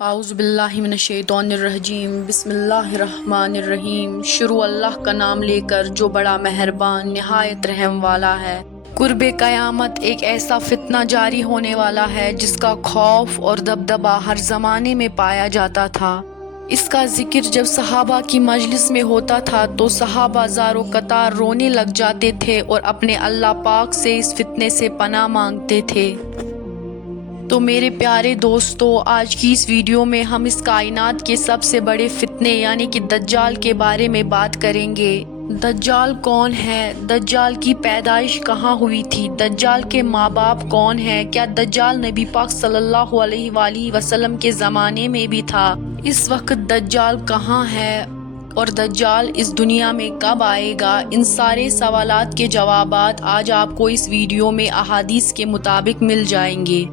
اعوذ باللہ من الشیطان الرجیم بسم اللہ الرحمن الرحیم۔ شروع اللہ کا نام لے کر جو بڑا مہربان نہایت رحم والا ہے۔ قرب قیامت ایک ایسا فتنہ جاری ہونے والا ہے جس کا خوف اور دبدبہ ہر زمانے میں پایا جاتا تھا۔ اس کا ذکر جب صحابہ کی مجلس میں ہوتا تھا تو صحابہ زارو قطار رونے لگ جاتے تھے اور اپنے اللہ پاک سے اس فتنے سے پناہ مانگتے تھے۔ تو میرے پیارے دوستو، آج کی اس ویڈیو میں ہم اس کائنات کے سب سے بڑے فتنے یعنی کہ دجال کے بارے میں بات کریں گے۔ دجال کون ہے؟ دجال کی پیدائش کہاں ہوئی تھی؟ دجال کے ماں باپ کون ہیں؟ کیا دجال نبی پاک صلی اللہ علیہ وآلہ وسلم کے زمانے میں بھی تھا؟ اس وقت دجال کہاں ہے اور دجال اس دنیا میں کب آئے گا؟ ان سارے سوالات کے جوابات آج آپ کو اس ویڈیو میں احادیث کے مطابق مل جائیں گے،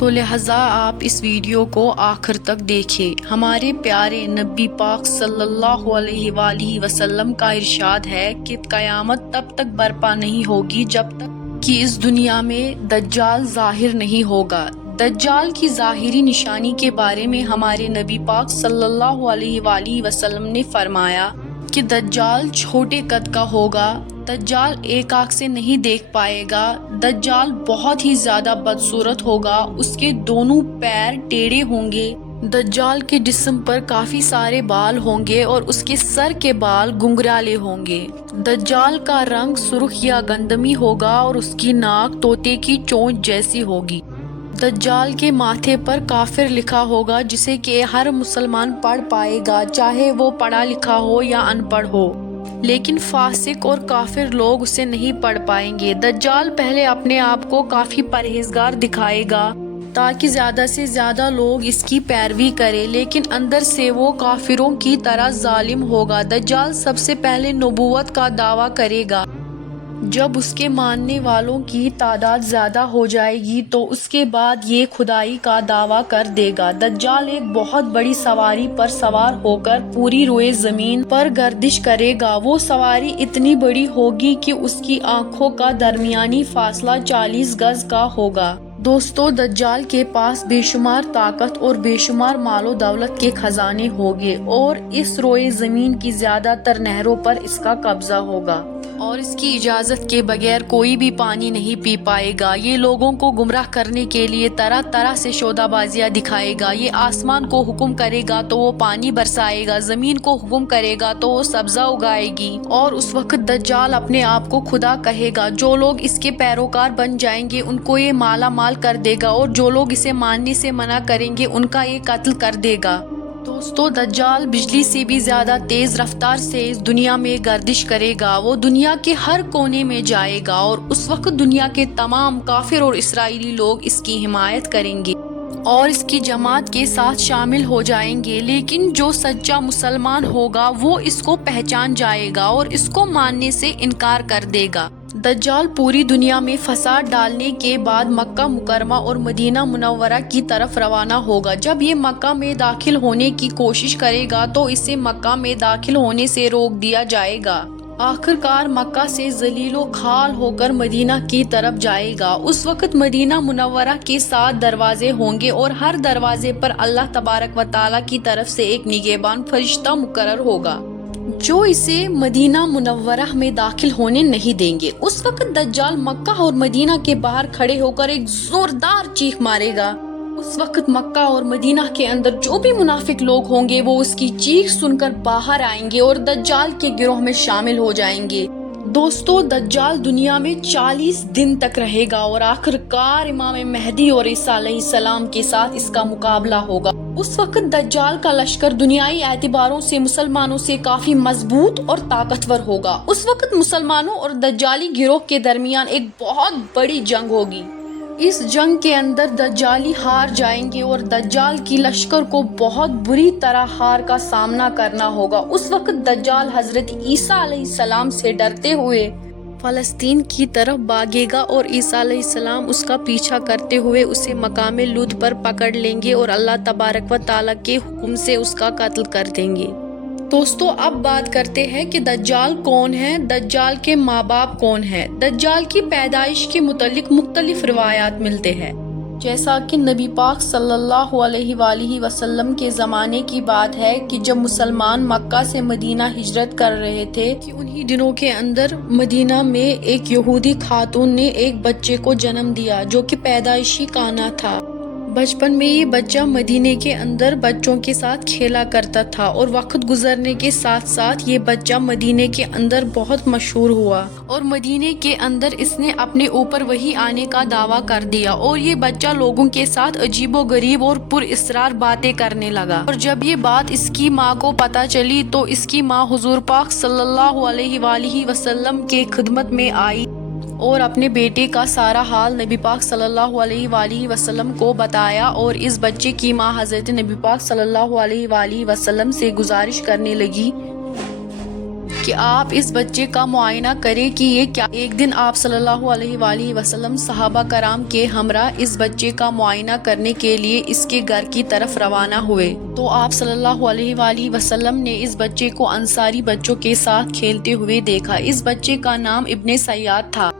تو لہٰذا آپ اس ویڈیو کو آخر تک دیکھیں۔ ہمارے پیارے نبی پاک صلی اللہ علیہ وآلہ وسلم کا ارشاد ہے کہ قیامت تب تک برپا نہیں ہوگی جب تک کہ اس دنیا میں دجال ظاہر نہیں ہوگا۔ دجال کی ظاہری نشانی کے بارے میں ہمارے نبی پاک صلی اللہ علیہ وآلہ وسلم نے فرمایا کہ دجال چھوٹے قد کا ہوگا، دجال ایک آنکھ سے نہیں دیکھ پائے گا، دجال بہت ہی زیادہ بدصورت ہوگا، اس کے دونوں پیر ٹیڑھے ہوں گے، دجال کے جسم پر کافی سارے بال ہوں گے اور اس کے سر کے بال گنگرالے ہوں گے۔ دجال کا رنگ سرخ یا گندمی ہوگا اور اس کی ناک طوطے کی چونچ جیسی ہوگی۔ دجال کے ماتھے پر کافر لکھا ہوگا جسے کہ ہر مسلمان پڑھ پائے گا، چاہے وہ پڑھا لکھا ہو یا ان پڑھ ہو، لیکن فاسق اور کافر لوگ اسے نہیں پڑھ پائیں گے۔ دجال پہلے اپنے آپ کو کافی پرہیزگار دکھائے گا تاکہ زیادہ سے زیادہ لوگ اس کی پیروی کریں، لیکن اندر سے وہ کافروں کی طرح ظالم ہوگا۔ دجال سب سے پہلے نبوت کا دعویٰ کرے گا۔ جب اس کے ماننے والوں کی تعداد زیادہ ہو جائے گی تو اس کے بعد یہ خدائی کا دعویٰ کر دے گا۔ دجال ایک بہت بڑی سواری پر سوار ہو کر پوری روئے زمین پر گردش کرے گا۔ وہ سواری اتنی بڑی ہوگی کہ اس کی آنکھوں کا درمیانی فاصلہ 40 گز کا ہوگا۔ دوستو، دجال کے پاس بے شمار طاقت اور بے شمار مال و دولت کے خزانے ہوں گے اور اس روئے زمین کی زیادہ تر نہروں پر اس کا قبضہ ہوگا اور اس کی اجازت کے بغیر کوئی بھی پانی نہیں پی پائے گا۔ یہ لوگوں کو گمراہ کرنے کے لیے طرح طرح سے شودہ بازیاں دکھائے گا۔ یہ آسمان کو حکم کرے گا تو وہ پانی برسائے گا، زمین کو حکم کرے گا تو وہ سبزہ اگائے گی، اور اس وقت دجال اپنے آپ کو خدا کہے گا۔ جو لوگ اس کے پیروکار بن جائیں گے ان کو یہ مالا مال کر دے گا اور جو لوگ اسے ماننے سے منع کریں گے ان کا یہ قتل کر دے گا۔ دوستو، دجال بجلی سے بھی زیادہ تیز رفتار سے اس دنیا میں گردش کرے گا۔ وہ دنیا کے ہر کونے میں جائے گا اور اس وقت دنیا کے تمام کافر اور اسرائیلی لوگ اس کی حمایت کریں گے اور اس کی جماعت کے ساتھ شامل ہو جائیں گے، لیکن جو سچا مسلمان ہوگا وہ اس کو پہچان جائے گا اور اس کو ماننے سے انکار کر دے گا۔ دجال پوری دنیا میں فساد ڈالنے کے بعد مکہ مکرمہ اور مدینہ منورہ کی طرف روانہ ہوگا۔ جب یہ مکہ میں داخل ہونے کی کوشش کرے گا تو اسے مکہ میں داخل ہونے سے روک دیا جائے گا۔ آخر کار مکہ سے ذلیل و کھال ہو کر مدینہ کی طرف جائے گا۔ اس وقت مدینہ منورہ کے 7 دروازے ہوں گے اور ہر دروازے پر اللہ تبارک و تعالیٰ کی طرف سے ایک نگہبان فرشتہ مقرر ہوگا جو اسے مدینہ منورہ میں داخل ہونے نہیں دیں گے۔ اس وقت دجال مکہ اور مدینہ کے باہر کھڑے ہو کر ایک زوردار چیخ مارے گا۔ اس وقت مکہ اور مدینہ کے اندر جو بھی منافق لوگ ہوں گے وہ اس کی چیخ سن کر باہر آئیں گے اور دجال کے گروہ میں شامل ہو جائیں گے۔ دوستو، دجال دنیا میں 40 دن تک رہے گا اور آخر کار امام مہدی اور عیسیٰ علیہ السلام کے ساتھ اس کا مقابلہ ہوگا۔ اس وقت دجال کا لشکر دنیائی اعتباروں سے مسلمانوں سے کافی مضبوط اور طاقتور ہوگا۔ اس وقت مسلمانوں اور دجالی گروہ کے درمیان ایک بہت بڑی جنگ ہوگی۔ اس جنگ کے اندر دجالی ہار جائیں گے اور دجال کی لشکر کو بہت بری طرح ہار کا سامنا کرنا ہوگا۔ اس وقت دجال حضرت عیسیٰ علیہ السلام سے ڈرتے ہوئے فلسطین کی طرف بھاگے گا اور عیسیٰ علیہ السلام اس کا پیچھا کرتے ہوئے اسے مقام لد پر پکڑ لیں گے اور اللہ تبارک و تعالیٰ کے حکم سے اس کا قتل کر دیں گے۔ دوستو، اب بات کرتے ہیں کہ دجال کون ہے، دجال کے ماں باپ کون ہیں۔ دجال کی پیدائش کے متعلق مختلف روایات ملتے ہیں۔ جیسا کہ نبی پاک صلی اللہ علیہ وآلہ وسلم کے زمانے کی بات ہے کہ جب مسلمان مکہ سے مدینہ ہجرت کر رہے تھے کہ انہی دنوں کے اندر مدینہ میں ایک یہودی خاتون نے ایک بچے کو جنم دیا جو کہ پیدائشی کانا تھا۔ بچپن میں یہ بچہ مدینے کے اندر بچوں کے ساتھ کھیلا کرتا تھا اور وقت گزرنے کے ساتھ ساتھ یہ بچہ مدینے کے اندر بہت مشہور ہوا اور مدینے کے اندر اس نے اپنے اوپر وہی آنے کا دعویٰ کر دیا اور یہ بچہ لوگوں کے ساتھ عجیب و غریب اور پر اسرار باتیں کرنے لگا۔ اور جب یہ بات اس کی ماں کو پتہ چلی تو اس کی ماں حضور پاک صلی اللہ علیہ وآلہ وسلم کے خدمت میں آئی اور اپنے بیٹے کا سارا حال نبی پاک صلی اللہ علیہ وآلہ وسلم کو بتایا، اور اس بچے کی ماں حضرت نبی پاک صلی اللہ علیہ وآلہ وسلم سے گزارش کرنے لگی کہ آپ اس بچے کا معائنہ کریں کہ یہ کیا۔ ایک دن آپ صلی اللہ علیہ وآلہ وسلم صحابہ کرام کے ہمراہ اس بچے کا معائنہ کرنے کے لیے اس کے گھر کی طرف روانہ ہوئے تو آپ صلی اللہ علیہ وآلہ وسلم نے اس بچے کو انصاری بچوں کے ساتھ کھیلتے ہوئے دیکھا۔ اس بچے کا نام ابن سیاد تھا۔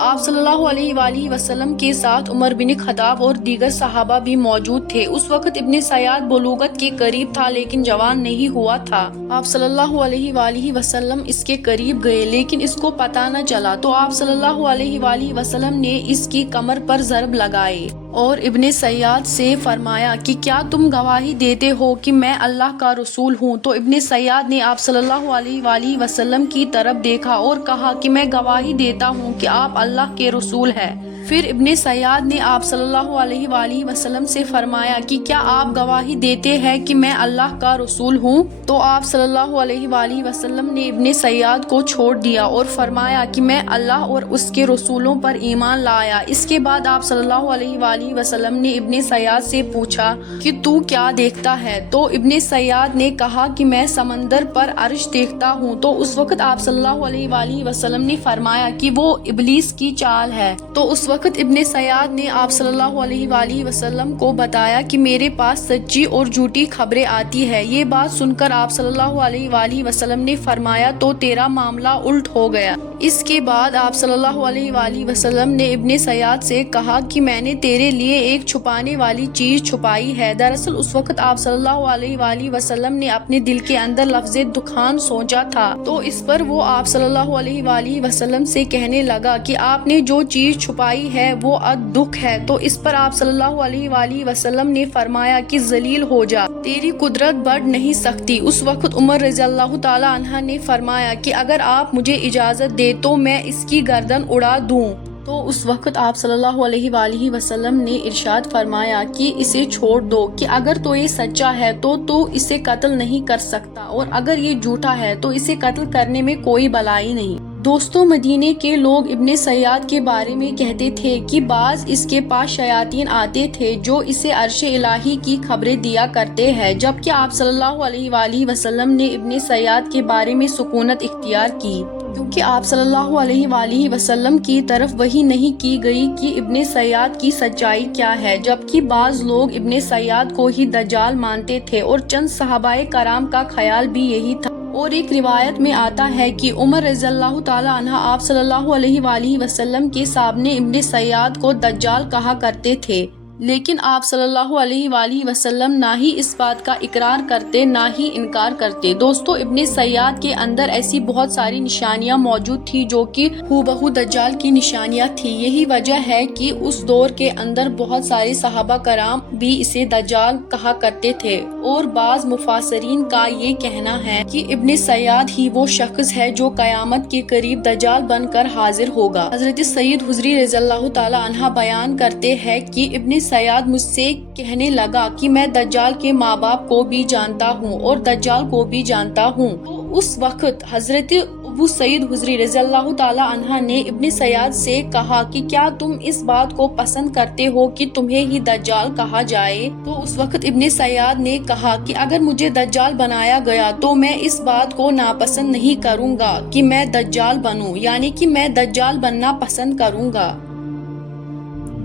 آپ صلی اللہ علیہ وآلہ وسلم کے ساتھ عمر بن خطاب اور دیگر صحابہ بھی موجود تھے۔ اس وقت ابن سیاد بلوغت کے قریب تھا لیکن جوان نہیں ہوا تھا۔ آپ صلی اللہ علیہ وآلہ وسلم اس کے قریب گئے لیکن اس کو پتہ نہ چلا تو آپ صلی اللہ علیہ وآلہ وسلم نے اس کی کمر پر ضرب لگائے اور ابن سیاد سے فرمایا کہ کیا تم گواہی دیتے ہو کہ میں اللہ کا رسول ہوں؟ تو ابن سیاد نے آپ صلی اللہ علیہ وآلہ وسلم کی طرف دیکھا اور کہا کہ میں گواہی دیتا ہوں کہ آپ اللہ کے رسول ہیں۔ پھر ابن سیاد نے آپ صلی اللہ علیہ وآلہ وسلم سے فرمایا کہ کیا آپ گواہی دیتے ہیں کہ میں اللہ کا رسول ہوں؟ تو آپ صلی اللہ علیہ وآلہ وسلم نے ابن سیاد کو چھوڑ دیا اور فرمایا کہ میں اللہ اور اس کے رسولوں پر ایمان لایا۔ اس کے بعد آپ صلی اللہ علیہ وآلہ وسلم نے ابن سیاد سے پوچھا کہ تو کیا دیکھتا ہے؟ تو ابن سیاد نے کہا کہ میں سمندر پر عرش دیکھتا ہوں۔ تو اس وقت آپ صلی اللہ علیہ وآلہ وسلم نے فرمایا کہ وہ ابلیس کی چال ہے۔ تو اس وقت ابن سیاد نے آپ صلی اللہ علیہ وآلہ وسلم کو بتایا کہ میرے پاس سچی اور جھوٹی خبریں آتی ہے۔ یہ بات سن کر آپ صلی اللہ علیہ وآلہ وسلم نے فرمایا تو تیرا معاملہ الٹ ہو گیا۔ اس کے بعد آپ صلی اللہ علیہ وآلہ وسلم نے ابن سیاد سے کہا کہ میں نے تیرے لیے ایک چھپانے والی چیز چھپائی ہے۔ دراصل اس وقت آپ صلی اللہ علیہ وآلہ وسلم نے اپنے دل کے اندر لفظ دخان سوچا تھا تو اس پر وہ آپ صلی اللہ علیہ وآلہ وسلم سے کہنے لگا کہ آپ نے جو چیز چھپائی ہے وہ دکھ ہے۔ تو اس پر آپ صلی اللہ علیہ وآلہ وسلم نے فرمایا کہ ذلیل ہو جا، تیری قدرت بڑھ نہیں سکتی۔ اس وقت عمر رضی اللہ تعالی عنہ نے فرمایا کہ اگر آپ مجھے اجازت دے تو میں اس کی گردن اڑا دوں۔ تو اس وقت آپ صلی اللہ علیہ وآلہ وسلم نے ارشاد فرمایا کہ اسے چھوڑ دو، کہ اگر تو یہ سچا ہے تو اسے قتل نہیں کر سکتا، اور اگر یہ جھوٹا ہے تو اسے قتل کرنے میں کوئی بلائی نہیں۔ دوستوں، مدینے کے لوگ ابن سیاد کے بارے میں کہتے تھے کہ بعض اس کے پاس شیاطین آتے تھے جو اسے عرش الہی کی خبریں دیا کرتے ہیں، جبکہ آپ صلی اللہ علیہ وآلہ وسلم نے ابن سیاد کے بارے میں سکونت اختیار کی، کیونکہ آپ صلی اللہ علیہ وآلہ وسلم کی طرف وحی نہیں کی گئی کہ ابن سیاد کی سچائی کیا ہے، جبکہ بعض لوگ ابن سیاد کو ہی دجال مانتے تھے اور چند صحابہ کرام کا خیال بھی یہی تھا۔ اور ایک روایت میں آتا ہے کہ عمر رضی اللہ تعالی عنہ آپ صلی اللہ علیہ وآلہ وسلم کے سامنے ابن سیاد کو دجال کہا کرتے تھے، لیکن آپ صلی اللہ علیہ وآلہ وسلم نہ ہی اس بات کا اقرار کرتے نہ ہی انکار کرتے۔ دوستو، ابن سیاد کے اندر ایسی بہت ساری نشانیاں موجود تھی جو کہ ہو بہو دجال کی نشانیاں تھی۔ یہی وجہ ہے کہ اس دور کے اندر بہت سارے صحابہ کرام بھی اسے دجال کہا کرتے تھے، اور بعض مفسرین کا یہ کہنا ہے کہ ابن سیاد ہی وہ شخص ہے جو قیامت کے قریب دجال بن کر حاضر ہوگا۔ حضرت سید حضری رضی اللہ تعالی عنہ بیان کرتے ہیں کہ ابن سیاد مجھ سے کہنے لگا کہ میں دجال کے ماں باپ کو بھی جانتا ہوں اور دجال کو بھی جانتا ہوں۔ تو اس وقت حضرت ابو سعید حضری رضی اللہ تعالی عنہ نے ابن سیاد سے کہا کہ کیا تم اس بات کو پسند کرتے ہو کہ تمہیں ہی دجال کہا جائے؟ تو اس وقت ابن سیاد نے کہا کہ اگر مجھے دجال بنایا گیا تو میں اس بات کو ناپسند نہیں کروں گا کہ میں دجال بنوں، یعنی کہ میں دجال بننا پسند کروں گا۔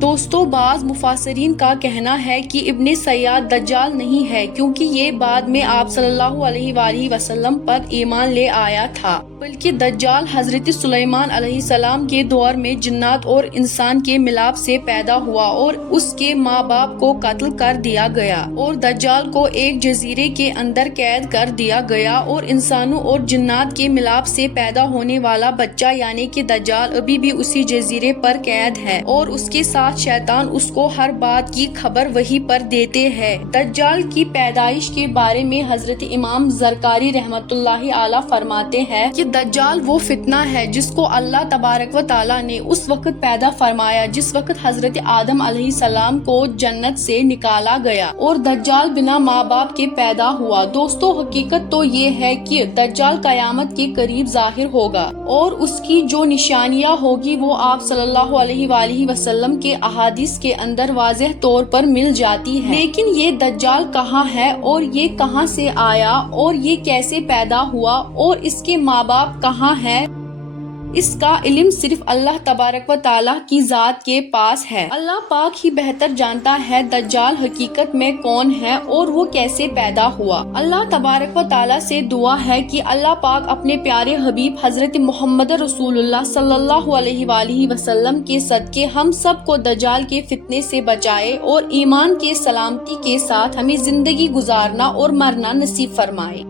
دوستو، بعض مفسرین کا کہنا ہے کہ ابن سیاد دجال نہیں ہے، کیونکہ یہ بعد میں آپ صلی اللہ علیہ وآلہ وسلم پر ایمان لے آیا تھا۔ بلکہ دجال حضرت سلیمان علیہ السلام کے دور میں جنات اور انسان کے ملاپ سے پیدا ہوا اور اس کے ماں باپ کو قتل کر دیا گیا اور دجال کو ایک جزیرے کے اندر قید کر دیا گیا اور انسانوں اور جنات کے ملاپ سے پیدا ہونے والا بچہ یعنی کہ دجال ابھی بھی اسی جزیرے پر قید ہے اور اس کے ساتھ شیطان اس کو ہر بات کی خبر وہی پر دیتے ہیں۔ دجال کی پیدائش کے بارے میں حضرت امام زرکاری رحمت اللہ علیہ فرماتے ہیں کہ دجال وہ فتنہ ہے جس کو اللہ تبارک و تعالیٰ نے اس وقت پیدا فرمایا جس وقت حضرت آدم علیہ السلام کو جنت سے نکالا گیا اور دجال بنا ماں باپ کے پیدا ہوا۔ دوستو حقیقت تو یہ ہے کہ دجال قیامت کے قریب ظاہر ہوگا اور اس کی جو نشانیاں ہوگی وہ آپ صلی اللہ علیہ وآلہ وسلم کے احادیث کے اندر واضح طور پر مل جاتی ہے۔ لیکن یہ دجال کہاں ہے اور یہ کہاں سے آیا اور یہ کیسے پیدا ہوا اور اس کے ماں باپ کہاں ہیں، اس کا علم صرف اللہ تبارک و تعالیٰ کی ذات کے پاس ہے۔ اللہ پاک ہی بہتر جانتا ہے دجال حقیقت میں کون ہے اور وہ کیسے پیدا ہوا۔ اللہ تبارک و تعالیٰ سے دعا ہے کہ اللہ پاک اپنے پیارے حبیب حضرت محمد رسول اللہ صلی اللہ علیہ وآلہ وسلم کے صدقے ہم سب کو دجال کے فتنے سے بچائے اور ایمان کے سلامتی کے ساتھ ہمیں زندگی گزارنا اور مرنا نصیب فرمائے۔